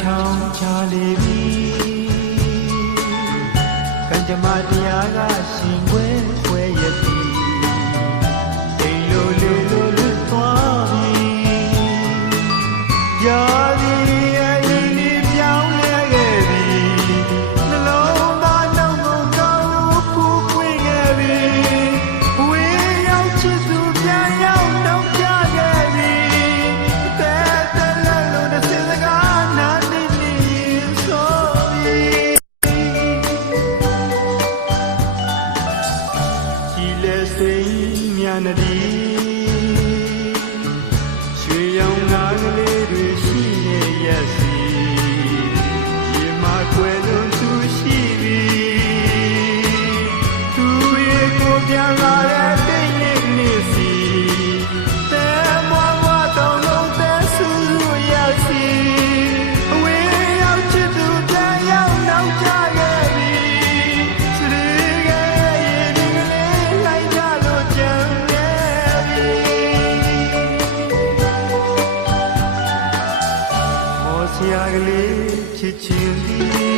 ချောင်းချလေပြီကံကြမ္မာတရားကရှင်ခွဲခွဲရပြီအိမ်လိုလိုလိုလွတ်သွားပြီရာဒီရဲ့အင်းဒီပြောင်းလဲခဲ့ပြီနှလုံးသားနှုတ်ငုံကောင်းလို့ဖူးပွင့်ခဲ့ပြီဝေးရောက်ချစ်သူပြန်ရောက်တော့ပြခဲ့ပြီတဲ့လက်လုံးတစ်စင်စကားနဒီရွှေရောင်ငါးကလေးတွေရှိနေရက်စီရေမကွယ်လွန်သူရှိပြီသူရဲ့ကိုပြန်လာတဲ့တိတ်နေနေစီတဲမွားမွားတောင်းလုံးတဲဆူဆူရက်စီအဝေးရောက်ချစ်သူပြန်ရောက်နောက်ကြခဲ့ပြီစရီကရဲ့ရေဒီကလေးလိုက်ကြလို့ကြံဆရာကလေးချစ်ချင်းသည်